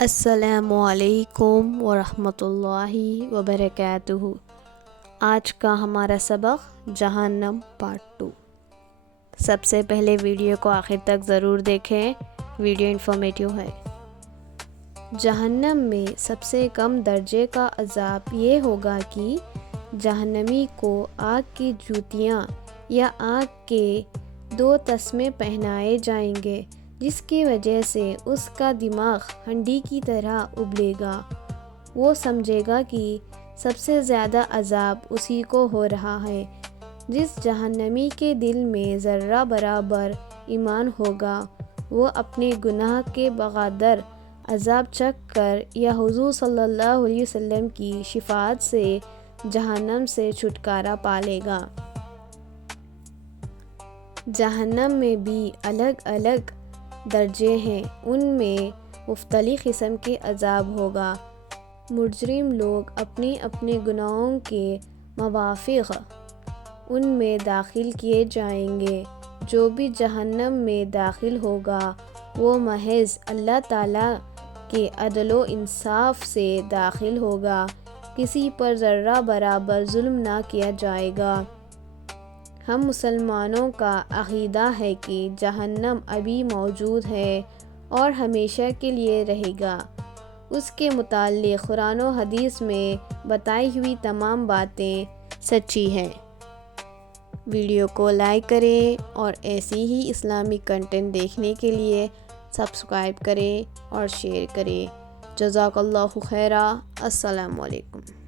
السلام علیکم ورحمۃ اللہ وبرکاتہ۔ آج کا ہمارا سبق جہنم پارٹ 2۔ سب سے پہلے ویڈیو کو آخر تک ضرور دیکھیں، ویڈیو انفارمیٹیو ہے۔ جہنم میں سب سے کم درجے کا عذاب یہ ہوگا کہ جہنمی کو آگ کی جوتیاں یا آگ کے 2 تسمے پہنائے جائیں گے، جس کی وجہ سے اس کا دماغ ہنڈی کی طرح ابلے گا۔ وہ سمجھے گا کہ سب سے زیادہ عذاب اسی کو ہو رہا ہے۔ جس جہنمی کے دل میں ذرہ برابر ایمان ہوگا، وہ اپنے گناہ کے بغیر عذاب چکھ کر یا حضور صلی اللہ علیہ وسلم کی شفاعت سے جہنم سے چھٹکارا پالے گا۔ جہنم میں بھی الگ الگ درجے ہیں، ان میں مختلف قسم کے عذاب ہوگا۔ مجرم لوگ اپنے اپنے گناہوں کے موافق ان میں داخل کیے جائیں گے۔ جو بھی جہنم میں داخل ہوگا وہ محض اللہ تعالیٰ کے عدل و انصاف سے داخل ہوگا، کسی پر ذرہ برابر ظلم نہ کیا جائے گا۔ ہم مسلمانوں کا عقیدہ ہے کہ جہنم ابھی موجود ہے اور ہمیشہ کے لیے رہے گا۔ اس کے متعلق قرآن و حدیث میں بتائی ہوئی تمام باتیں سچی ہیں۔ ویڈیو کو لائک کریں اور ایسی ہی اسلامک کنٹینٹ دیکھنے کے لیے سبسکرائب کریں اور شیئر کریں۔ جزاک اللہ خیرا۔ السلام علیکم۔